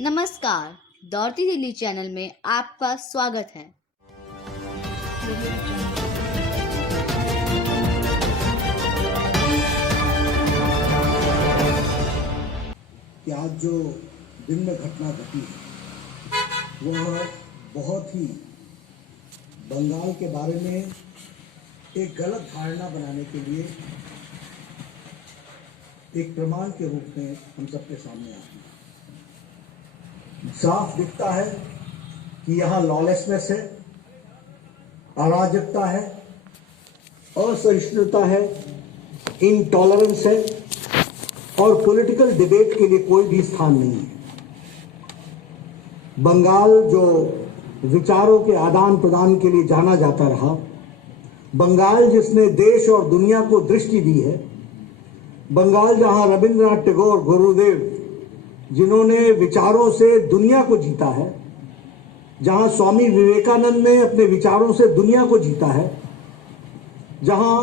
नमस्कार, दौड़ती दिल्ली चैनल में आपका स्वागत है। कि आज जो दिन में घटना घटी है वह बहुत ही बंगाल के बारे में एक गलत धारणा बनाने के लिए एक प्रमाण के रूप में हम सबके सामने आती है। साफ दिखता है कि यहाँ लॉलेसनेस है, अराजकता है, असहिष्णुता है, इनटॉलरेंस है और पॉलिटिकल डिबेट के लिए कोई भी स्थान नहीं है। बंगाल जो विचारों के आदान प्रदान के लिए जाना जाता रहा, बंगाल जिसने देश और दुनिया को दृष्टि दी है, बंगाल जहां रविंद्रनाथ टैगोर गुरुदेव जिन्होंने विचारों से दुनिया को जीता है, जहां स्वामी विवेकानंद ने अपने विचारों से दुनिया को जीता है, जहां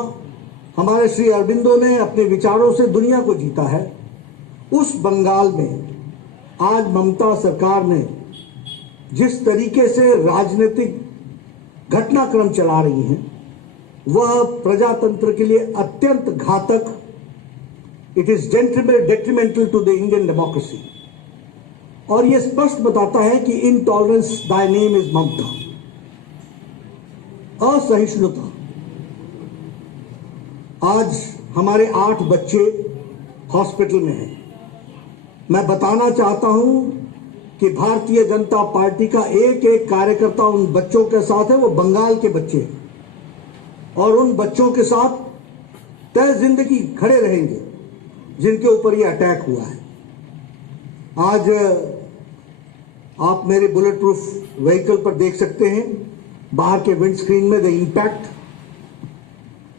हमारे श्री अरबिंदो ने अपने विचारों से दुनिया को जीता है, उस बंगाल में आज ममता सरकार ने जिस तरीके से राजनीतिक घटनाक्रम चला रही है वह प्रजातंत्र के लिए अत्यंत घातक, it is detrimental to the Indian democracy. और यह स्पष्ट बताता है कि intolerance by name is Mamata, असहिष्णुता। आज हमारे 8 बच्चे हॉस्पिटल में हैं। मैं बताना चाहता हूं कि भारतीय जनता पार्टी का एक एक कार्यकर्ता उन बच्चों के साथ है, वो बंगाल के बच्चे हैं और उन बच्चों के साथ तय जिंदगी खड़े रहेंगे जिनके ऊपर ये अटैक हुआ है। आज आप मेरे बुलेट प्रूफ व्हीकल पर देख सकते हैं, बाहर के विंड स्क्रीन में the impact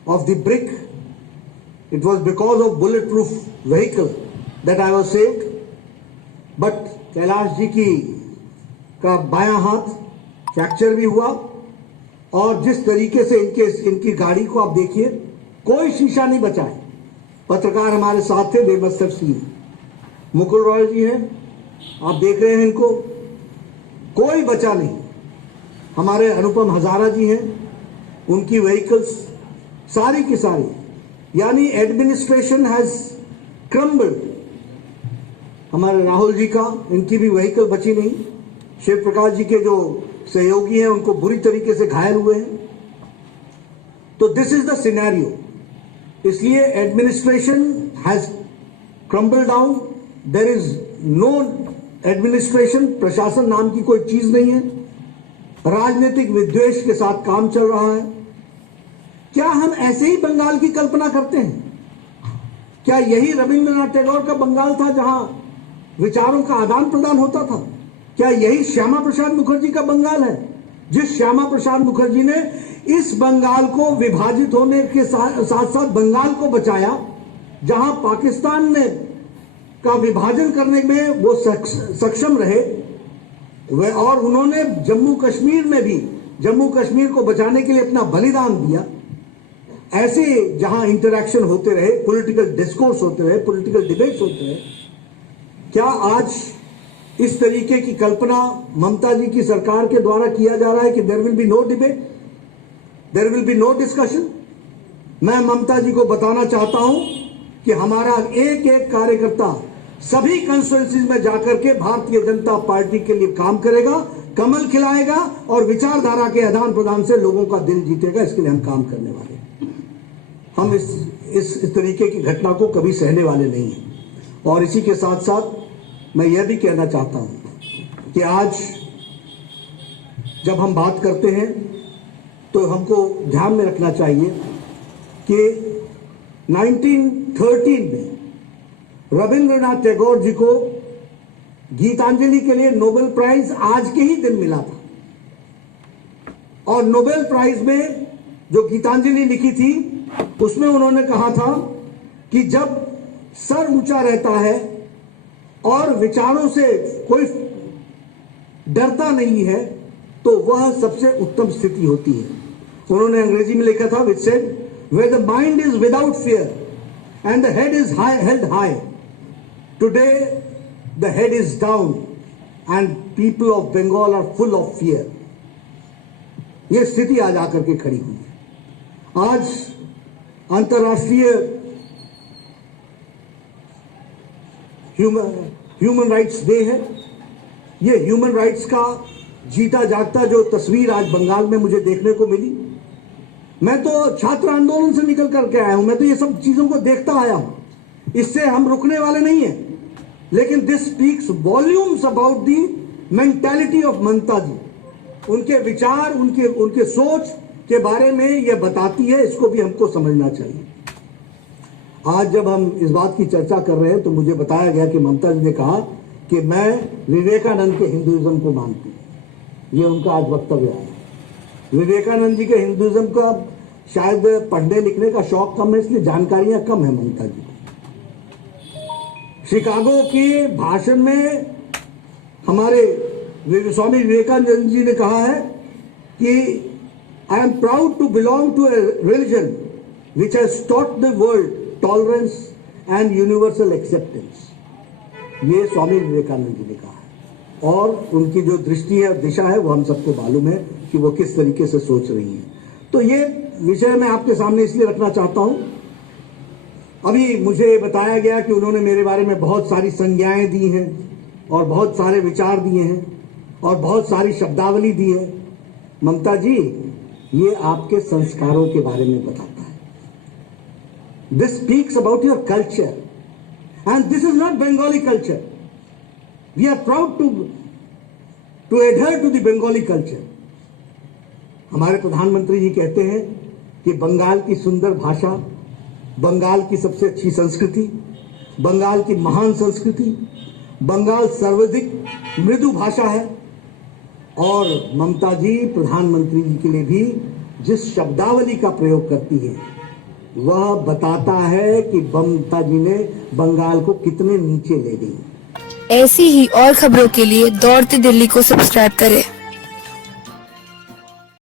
of the brick. It was because of bulletproof vehicle that I was saved. But Kailash ji का बायां हाथ फ्रैक्चर भी हुआ और जिस तरीके से इनकी गाड़ी को आप देखिए, कोई शीशा नहीं बचा है। पत्रकार हमारे साथ थे, they must have seen. Mukul Roy ji हैं, आप देख रहे हैं इनको, कोई बचा नहीं। हमारे अनुपम हजारा जी हैं, उनकी व्हीकल्स सारी की सारी, यानी एडमिनिस्ट्रेशन हैज क्रम्बल्ड। हमारे राहुल जी का, इनकी भी व्हीकल बची नहीं। शिव प्रकाश जी के जो सहयोगी हैं उनको बुरी तरीके से घायल हुए हैं। तो दिस इज द सिनेरियो। इसलिए administration has crumble down. There is no administration, प्रशासन नाम की कोई चीज नहीं है। राजनीतिक विद्वेष के साथ काम चल रहा है। क्या हम ऐसे ही बंगाल की कल्पना करते हैं? क्या यही रविंद्रनाथ टैगोर का बंगाल था जहां विचारों का आदान प्रदान होता था? क्या यही श्यामा प्रसाद मुखर्जी का बंगाल है, जिस श्यामा प्रसाद मुखर्जी ने इस बंगाल को विभाजित होने के साथ साथ बंगाल को बचाया, जहां पाकिस्तान ने का विभाजन करने में वो सक्षम रहे, और उन्होंने जम्मू कश्मीर में भी जम्मू कश्मीर को बचाने के लिए अपना बलिदान दिया। ऐसे जहां इंटरैक्शन होते रहे, पॉलिटिकल डिस्कोर्स होते रहे, पॉलिटिकल डिबेट्स होते रहे, क्या आज इस तरीके की कल्पना ममता जी की सरकार के द्वारा किया जा रहा है कि there will be no debate, there will be no discussion? मैं ममता जी को बताना चाहता हूं कि हमारा एक एक कार्यकर्ता सभी कंस्टिट्यूएंसीज में जाकर के भारतीय जनता पार्टी के लिए काम करेगा, कमल खिलाएगा और विचारधारा के आदान प्रदान से लोगों का दिल जीतेगा। इसके लिए हम काम करने वाले हैं। हम इस तरीके की घटना को कभी सहने वाले नहीं हैं। और इसी के साथ साथ मैं यह भी कहना चाहता हूं कि आज जब हम बात करते हैं तो हमको ध्यान में रखना चाहिए कि 1913 में रविंद्रनाथ टैगोर जी को गीतांजलि के लिए नोबेल प्राइज आज के ही दिन मिला था। और नोबेल प्राइज में जो गीतांजलि लिखी थी उसमें उन्होंने कहा था कि जब सर ऊंचा रहता है और विचारों से कोई डरता नहीं है तो वह सबसे उत्तम स्थिति होती है। उन्होंने अंग्रेजी में लिखा था, which said, where the mind is without fear and the head is held high, today the head is down and people of Bengal are full of fear. ये स्थिति आज आकर के खड़ी हुई है। आज अंतर्राष्ट्रीय ह्यूमन राइट्स डे है। ये ह्यूमन राइट्स का जीता जागता जो तस्वीर आज बंगाल में मुझे देखने को मिली, मैं तो छात्र आंदोलन से निकल करके आया हूं, मैं तो ये सब चीजों को देखता आया हूं, इससे हम रुकने वाले नहीं हैं। लेकिन this speaks volumes about the mentality of Mamata ji. उनके विचार, उनके सोच के बारे में यह बताती है, इसको भी हमको समझना चाहिए। आज जब हम इस बात की चर्चा कर रहे हैं तो मुझे बताया गया कि ममता जी ने कहा कि मैं विवेकानंद के हिंदुइज्म को मानती हूं। ये उनका आज वक्तव्य है। विवेकानंद जी के हिंदुइज्म का शायद पढ़ने लिखने का शौक कम है, इसलिए जानकारियां कम है ममता जी को। शिकागो के भाषण में हमारे स्वामी विवेकानंद जी ने कहा है कि I am proud to belong to a religion which has taught the world tolerance and universal acceptance. ये स्वामी विवेकानंद जी ने कहा है और उनकी जो दृष्टि है, दिशा है, वो हम सबको मालूम है कि वो किस तरीके से सोच रही हैं। तो ये विषय मैं आपके सामने इसलिए रखना चाहता हूं। अभी मुझे बताया गया कि उन्होंने मेरे बारे में बहुत सारी संज्ञाएं दी हैं और बहुत सारे विचार दिए हैं और बहुत सारी शब्दावली दी है। ममता जी, ये आपके संस्कारों के बारे में बताता है। This speaks about your culture and this is not Bengali culture. We are proud to adhere to the Bengali culture. हमारे प्रधानमंत्री जी कहते हैं कि बंगाल की सुंदर भाषा, बंगाल की सबसे अच्छी संस्कृति, बंगाल की महान संस्कृति, बंगाल सर्वाधिक मृदु भाषा है। और ममता जी प्रधानमंत्री जी के लिए भी जिस शब्दावली का प्रयोग करती है वह बताता है कि ममता जी ने बंगाल को कितने नीचे ले गई। ऐसी ही और खबरों के लिए दौड़ती दिल्ली को सब्सक्राइब करें।